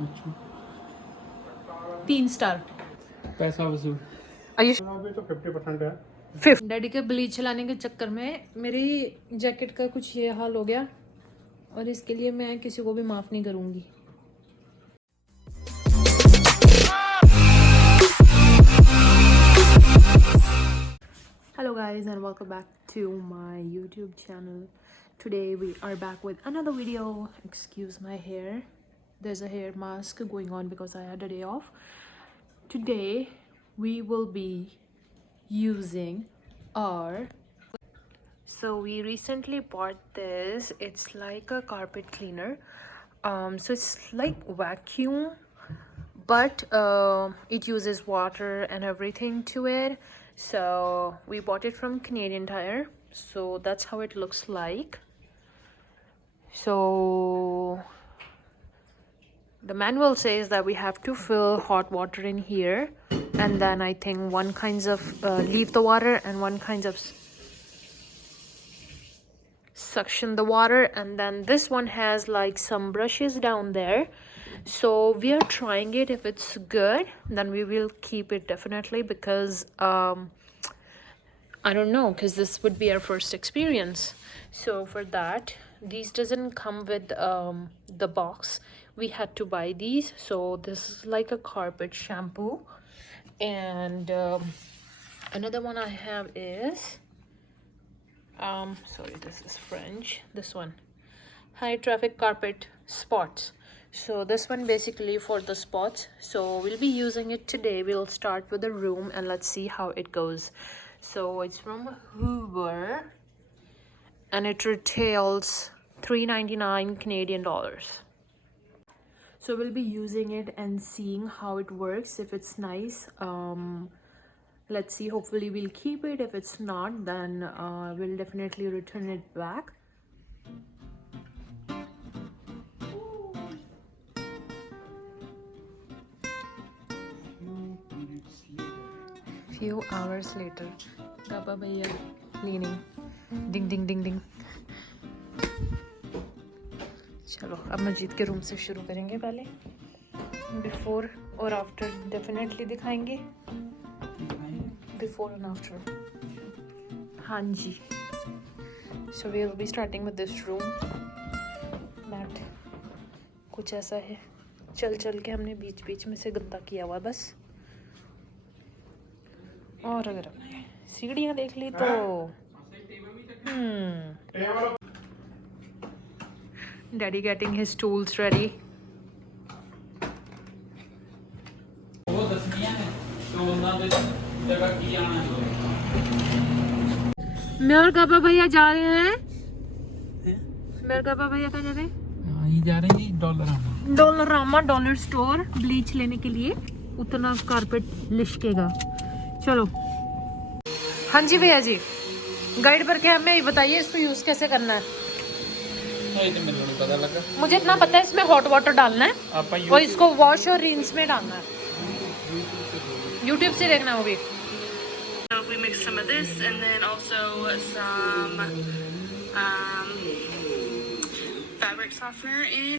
अच्छा 3 स्टार। पैसा वसूल। अभी तो 50% है। डैडी के ब्लीच चलाने के चक्कर में मेरी जैकेट का कुछ ये हाल हो गया और इसके लिए मैं किसी को भी माफ़ नहीं करूँगी। Hello guys and welcome back to my YouTube channel. Today we are back with another video. Excuse my hair. There's a hair mask going on because I had a day off. Today we will be using our, so we recently bought this. It's like a carpet cleaner. So it's like vacuum, but it uses water and everything to it. So we bought it from Canadian Tire. So that's how it looks like. So the manual says that we have to fill hot water in here, and then I think one kinds of leave the water and one kinds of suction the water, and then this one has like some brushes down there. So we are trying it. If it's good, then we will keep it definitely, because I don't know, because this would be our first experience. So for that, these doesn't come with the box. We had to buy these. So this is like a carpet shampoo, and another one I have is sorry, this is French. This one, high traffic carpet spots. So this one basically for the spots. So we'll be using it today. We'll start with the room and let's see how it goes. So it's from Hoover and it retails $3.99 Canadian dollars. So we'll be using it and seeing how it works. If it's nice, let's see, hopefully we'll keep it. If it's not, then we'll definitely return it back. Few hours later, Gaba Bhaiya cleaning. Ding ding ding ding. चलो अब मस्जिद के room से शुरू करेंगे। पहले before और after definitely दिखाएंगे। बिफोर एंड आफ्टर, हाँ जी। So we will be starting with this room. That कुछ ऐसा है, चल चल के हमने बीच बीच में से गंदा किया हुआ बस। और अगर हमने सीढ़ियाँ देख ली तो Daddy getting his tools ready. मेरे कापा भैया जा रहे हैं। मेरे कापा भैया कहाँ जा रहे हैं? ये जा रहे हैं डॉलरामा डॉलर स्टोर ब्लीच लेने के लिए। उतना कारपेट लिशकेगा। चलो। हाँ जी भैया जी, गाइड पर क्या हमें बताइए इसको यूज कैसे करना है। तो मेरे को पता लगा। मुझे इतना पता है इसमें हॉट वाटर डालना है और इसको वॉश और रिंस में डालना है। यूट्यूब से देखना वो भी। So we mix some of this and then also some fabric softener in.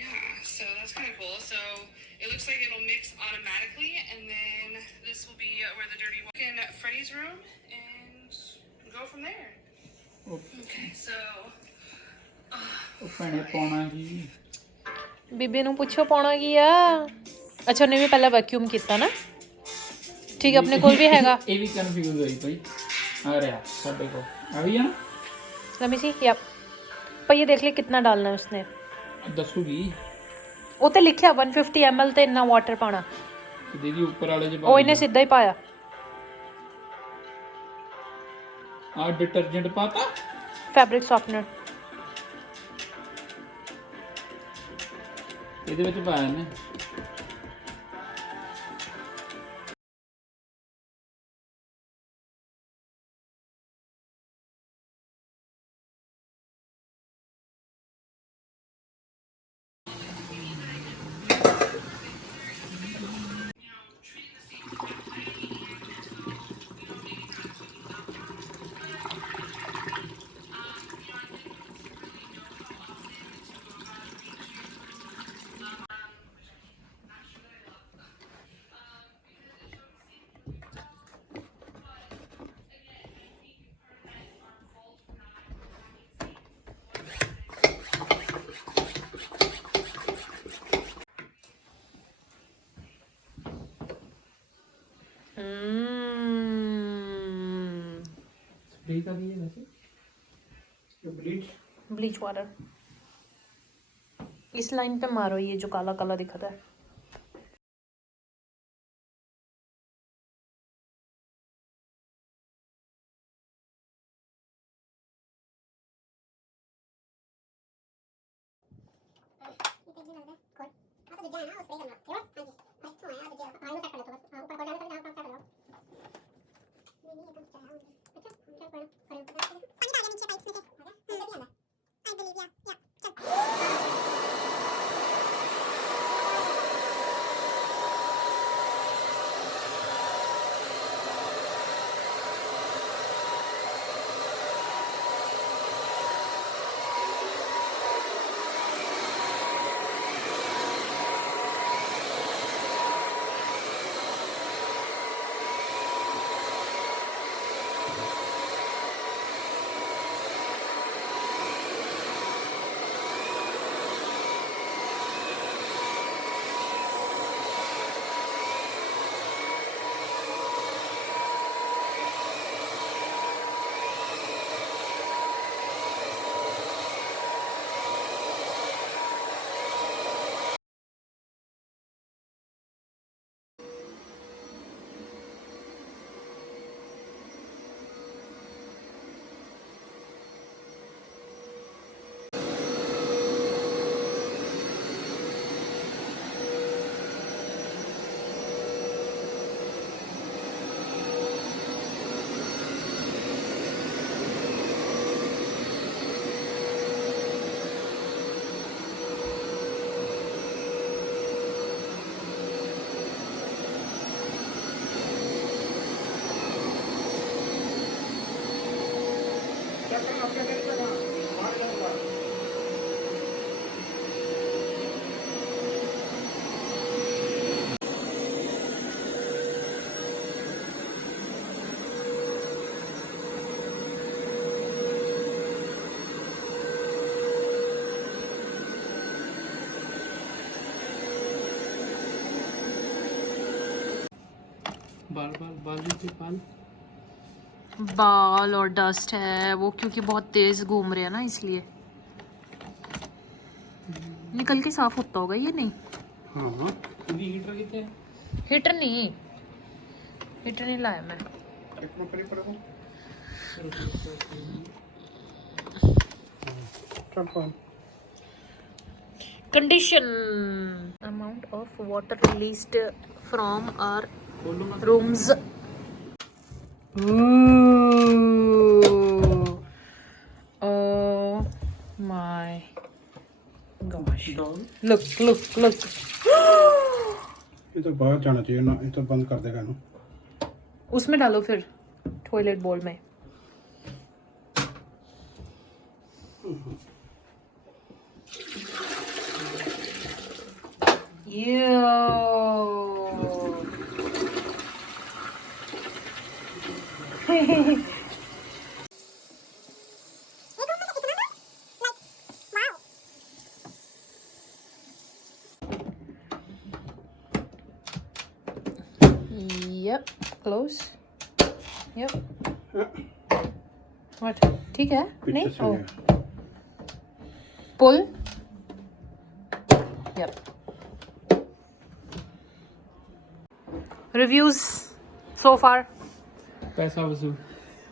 Yeah, so that's kind of cool. So it looks like it'll mix automatically, and then this will be where the dirty walk in Freddie's room and go from there. Okay, so ਭੈਣੇ ਪਾਉਣਾ ਕੀ? ਬੀਬੀ ਨੂੰ ਪੁੱਛੋ ਪਾਉਣਾ ਕੀ ਆ। ਅੱਛਾ, ਉਹਨੇ ਵੀ ਪਹਿਲਾਂ vacuum ਕੀਤਾ ਨਾ। ਠੀਕ, ਆਪਣੇ ਕੋਲ ਵੀ ਹੈਗਾ। ਇਹ ਵੀ ਕਨਫਿਊਜ਼ ਹੋਈ ਭਾਈ। ਆ ਰਿਹਾ ਸਾਡੇ ਕੋਲ ਆ ਵੀ ਆ ਨਾ। let me see, yep, पर ये देख ले कितना डालना है उसने। ਦੱਸੂਗੀ ਉਹ ਤੇ ਲਿਖਿਆ 150 ml ਤੇ ਇੰਨਾ ਵਾਟਰ ਪਾਣਾ। ਦੀਦੀ ਉੱਪਰ ਵਾਲੇ ਚ ਉਹ ਇਹਨੇ ਸਿੱਧਾ ਹੀ ਪਾਇਆ। ਆ ਡਿਟਰਜੈਂਟ ਪਾਤਾ, ਫੈਬਰਿਕ ਸੌਫਟਨਰ ਇਹਦੇ ਵਿੱਚ ਪਾਇਆ ਨੇ। ये का दिए वैसे ये ब्लीच ब्लीच वाटर इस लाइन पे मारो, ये जो काला काला दिखता है। बाल बाल बाल भी बाल बाल और डस्ट है वो, क्योंकि बहुत तेज घूम रहे हैं ना, इसलिए निकल के साफ होता होगा ये। नहीं हाँ हाँ पूरी हीटर कितने हैं? हीटर नहीं लाया मैं। कितना करीब पड़ेगा चल कौन Condition amount of water released from our rooms. Ooh. Oh my gosh. Look. ये तो बाहर जाना चाहिए ना, ये तो बंद कर देगा ना। उसमें डालो फिर टॉयलेट बोल में। Yep, close. Yep. What? ठीक है? नहीं? Oh. Pull. Yep. Reviews so far. पैसा वसूल।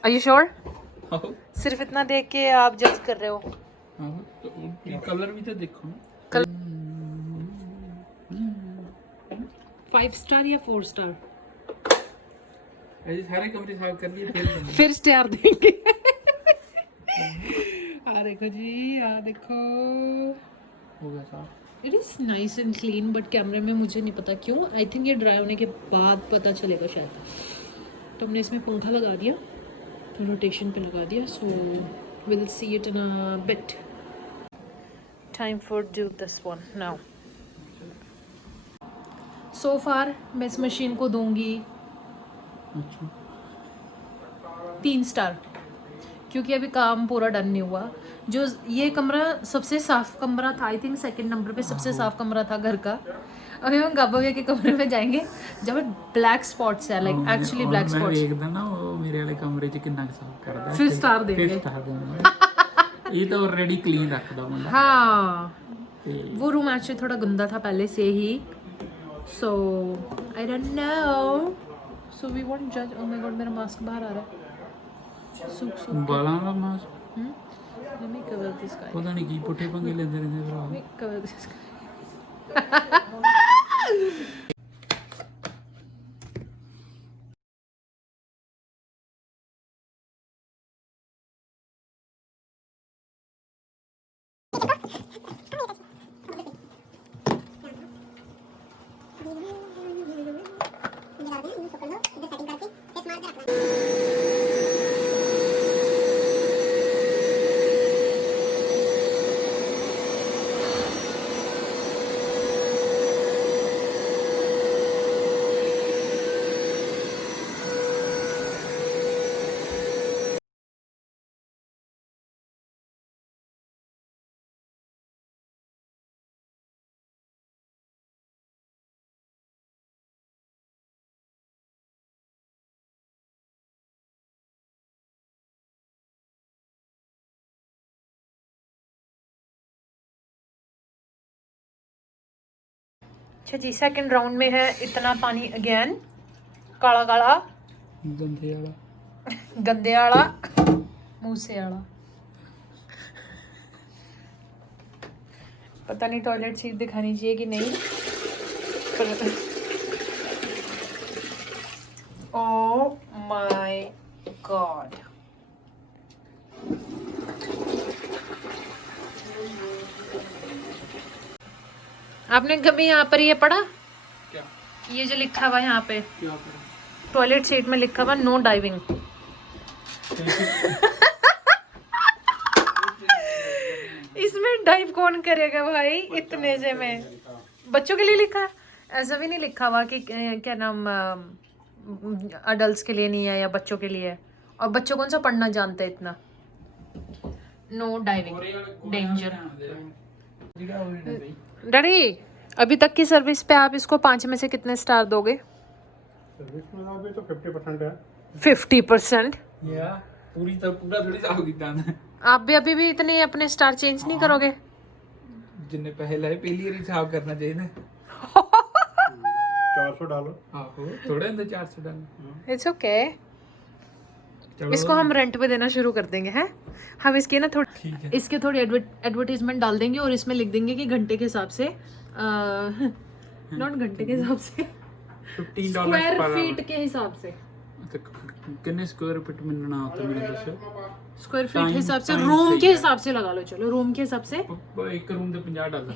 Are you sure? हाँ सिर्फ इतना देख के आप जज कर रहे हो? हाँ तो ये कलर भी तो देखो ना। 5 स्टार या 4 स्टार? ऐसे सारे कमरे साफ कर लिए फिर स्टार देंगे। आ देखो जी, आ देखो। हो गया साफ। It is nice and clean, but कैमरे में मुझे नहीं पता क्यों। आई थिंक ये ड्राई होने के बाद पता चलेगा शायद। तो हमने इसमें पंखा लगा दिया, रोटेशन पे लगा दिया। So will see it in a bit. Time for do this one now. So far मैं इस मशीन को दूंगी अच्छा 3 स्टार, क्योंकि अभी काम पूरा डन नहीं हुआ। जो ये कमरा सबसे साफ कमरा था, आई थिंक सेकंड नंबर पे सबसे साफ कमरा था घर का। अभी हम गाबा भैया के कमरे में जाएंगे जब ब्लैक स्पॉट्स है, लाइक एक्चुअली ब्लैक मैं स्पॉट्स। देखदा ना वो मेरे वाले कमरे 'ਚ कितना साफ करदा फिर स्टार देंगे। फिर स्टार दूंगा। ये तो ऑलरेडी क्लीन रखदा मुंडा। हाँ, ते वो रूम एक्चुअली थोड़ा गंदा था पहले से ही, so I don't know, so we won't जज। ओह माय गॉड, मेरा मास्क बाहर आ रहा है। सूख सूख। बालां दा मास let me cover this guy, पता नहीं की पुठे पंगे लेंदे रहंदे भरा। Let me cover this guy. अच्छा जी, सेकंड राउंड में है इतना पानी अगेन, काला काला गंदे वाला गंदे वाला मूसे वाला। पता नहीं टॉयलेट सीट दिखानी चाहिए कि नहीं, पर ओह माय गॉड, आपने कभी यहाँ पर ये पढ़ा? क्या ये जो लिखा हुआ है यहाँ पे क्या करें? टॉयलेट सीट में लिखा हुआ नो डाइविंग। इसमें डाइव कौन करेगा भाई इतने से में? बच्चों के लिए लिखा है? ऐसा भी नहीं लिखा हुआ कि क्या नाम अडल्ट्स के लिए नहीं है या बच्चों के लिए है। और बच्चों कौन सा पढ़ना जानते हैं इतना? No diving, danger. डैडी, अभी तक की सर्विस पे आप इसको 5 में से कितने स्टार दोगे? सर्विस में अभी तो 50% है। 50%? या पूरी तो पूरा थोड़ी साफ कीता ना। आप भी अभी भी इतने अपने स्टार चेंज नहीं करोगे? जिन्ने पैसे लाए पहली बार साफ करना चाहिए ना। 400 डालो। आहो थोड़े अंदर 400 डालना। इट्स ओके, इसको हम रेंट पे देना शुरू कर देंगे हैं। हम इसके ना थोड़ी इसके थोड़ी एडवर्टीजमेंट डाल देंगे और इसमें लिख देंगे कि घंटे के हिसाब से, नॉट घंटे के हिसाब से, $15 स्क्वायर पर फीट के हिसाब से। कितने स्क्वायर फीट मिलना होता है मेरे दसो? स्क्वायर फीट हिसाब से, रूम के हिसाब से लगा लो, चलो रूम के हिसाब से एक रूम दे $50।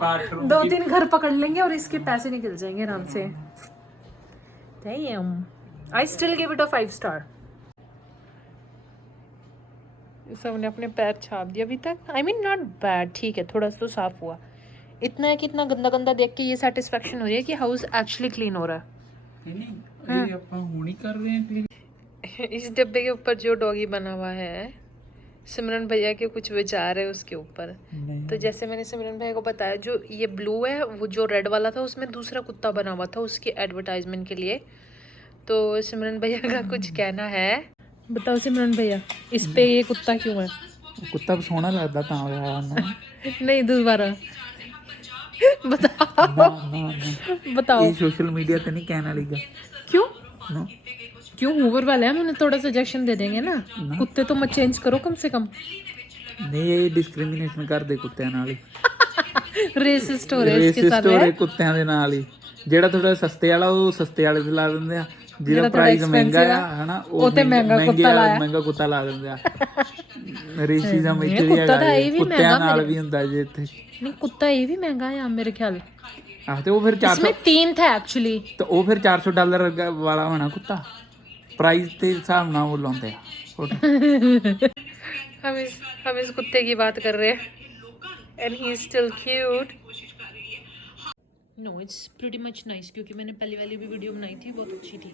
पार्ट रूम 2-3 घर पकड़ लेंगे और इसके पैसे निकल जाएंगे आराम से। Damn, I still give it a 5 star। सबने अपने पैर छाप दिया अभी तक। I mean not bad, ठीक है, थोड़ा सा तो साफ हुआ। इतना है कि इतना गंदा गंदा देख के ये सेटिस्फेक्शन हो रही है कि हाउस एक्चुअली क्लीन हो रहा है। नहीं ये अपन हुनी कर रहे हैं क्लीन। इस डब्बे के ऊपर जो डॉगी बना हुआ है, सिमरन भैया के कुछ विचार है उसके ऊपर। तो जैसे मैंने सिमरन भैया को बताया, जो ये ब्लू है वो जो रेड वाला था उसमें दूसरा कुत्ता बना हुआ था उसकी एडवर्टाइजमेंट के लिए। तो सिमरन भैया का कुछ कहना है। बताओ सिमरन भैया, इस पे ये कुत्ता क्यों है? कुत्ता सोना लगता था ना। नहीं, दोबारा बताओ बताओ। ये सोशल मीडिया पे नहीं कहना लगा। क्यों ना क्यों हूवर वाले हम उन्हें थोड़ा सजेशन दे देंगे ना। कुत्ते तो मत चेंज करो कम से कम। नहीं ये डिस्क्रिमिनेशन कर दे कुत्तिਆਂ ਨਾਲ ਹੀ। रेसिस्ट हो रहे इसके साथ है कुत्तिਆਂ ਦੇ ਨਾਲ ਹੀ। ਜਿਹੜਾ ਥੋੜਾ ਸਸਤੇ ਵਾਲਾ ਉਹ ਸਸਤੇ ਵਾਲੇ ਤੇ ਲਾ ਦਿੰਦੇ ਆ, ਜਿਹੜਾ ਪ੍ਰਾਈਸ ਮਹਿੰਗਾ ਆ ਹਨਾ ਉਹ ਤੇ ਮਹਿੰਗਾ ਕੁੱਤਾ ਲਾ ਦਿੰਦੇ ਆ। ਰੇਸਿਜ਼ਮ ਇੱਥੇ ਵੀ ਹੈਗਾ, ਕੁੱਤਿਆਂ ਨਾਲ ਵੀ ਹੁੰਦਾ ਜੇ ਇੱਥੇ। नहीं, कुत्ता ये भी महंगा है मेरे ख्याल। ਆਹ ਤੇ ਉਹ ਫਿਰ 400 इसमें 3 था एक्चुअली। ਤੇ ਉਹ ਫਿਰ $400 ਵਾਲਾ ਹੋਣਾ ਕੁੱਤਾ। प्राइस के हिसाब ना वो लाते हैं। हम इस कुत्ते की बात कर रहे हैं and he is still cute. No it's pretty much nice, क्योंकि मैंने पहली वाली भी वीडियो बनाई थी, बहुत अच्छी थी।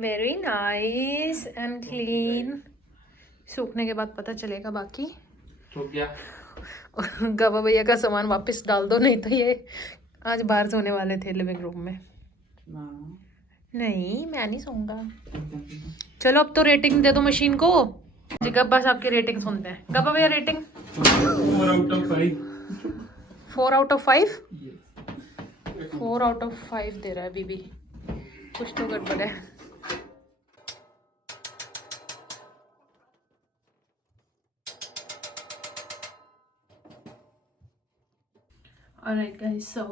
Very nice and clean. सूखने के बाद पता चलेगा बाकी। तो क्या गवा भैया का सामान वापस डाल दो, नहीं तो ये आज बाहर सोने वाले थे लिविंग रूम में। नहीं मैं नहीं सोऊंगा। चलो अब तो रेटिंग दे दो मशीन को। जी गब्बा साहब की रेटिंग सुनते हैं। गब्बा भैया rating 4 out of 5। 4 out of 5। 4 out of 5 दे रहा है बीबी, कुछ तो गड़बड़ है। Alright guys, so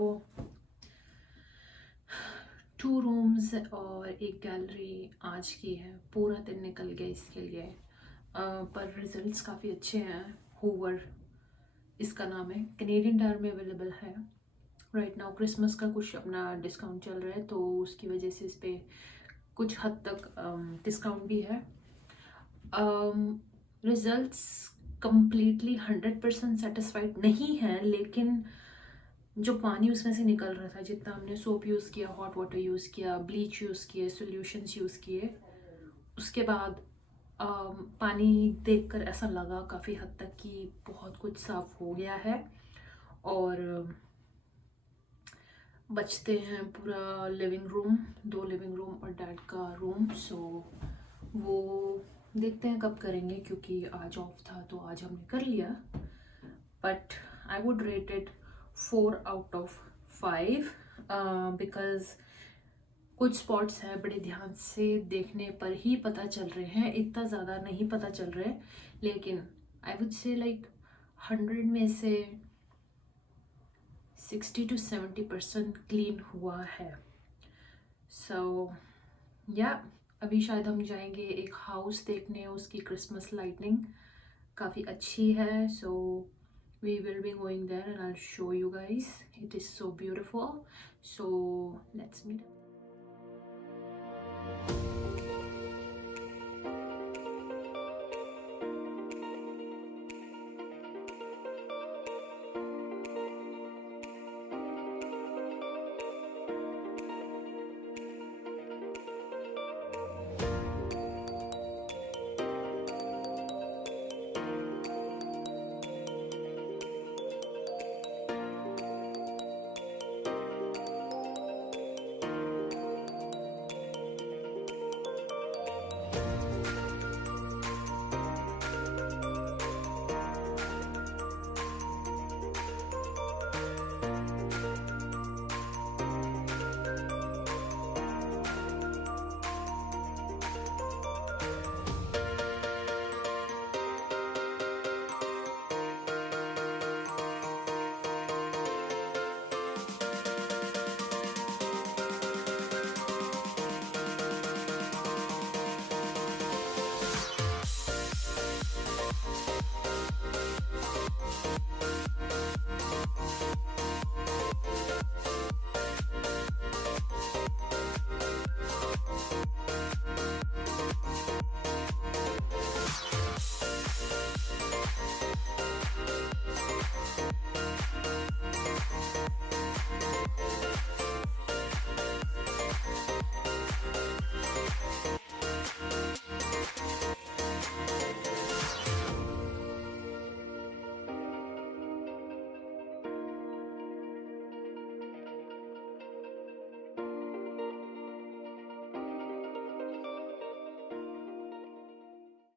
2 rooms और एक गैलरी आज की है। पूरा दिन निकल गया इसके लिए, पर रिजल्ट्स काफ़ी अच्छे हैं। हूवर इसका नाम है, कैनेडियन टायर में अवेलेबल है राइट नाउ। क्रिसमस का कुछ अपना डिस्काउंट चल रहा है तो उसकी वजह से इस पर कुछ हद तक डिस्काउंट भी है। रिजल्ट्स कंप्लीटली 100% सेटिस्फाइड नहीं है, लेकिन जो पानी उसमें से निकल रहा था, जितना हमने सोप यूज़ किया, हॉट वाटर यूज़ किया, ब्लीच यूज़ किए, सॉल्यूशंस यूज़ किए, उसके बाद पानी देखकर ऐसा लगा काफ़ी हद तक कि बहुत कुछ साफ़ हो गया है। और बचते हैं पूरा लिविंग रूम, 2 लिविंग रूम और डैड का रूम। सो वो देखते हैं कब करेंगे, क्योंकि आज ऑफ था तो आज हमने कर लिया। But I would rate it 4 out of 5 because कुछ स्पॉट्स हैं बड़े ध्यान से देखने पर ही पता चल रहे हैं, इतना ज़्यादा नहीं पता चल रहे, लेकिन आई वुड से लाइक 100 में से 60 to 70% क्लीन हुआ है। सो या अभी शायद हम जाएंगे एक हाउस देखने, उसकी क्रिसमस लाइटनिंग काफ़ी अच्छी है। सो we will be going there and I'll show you guys. It is so beautiful. So let's meet.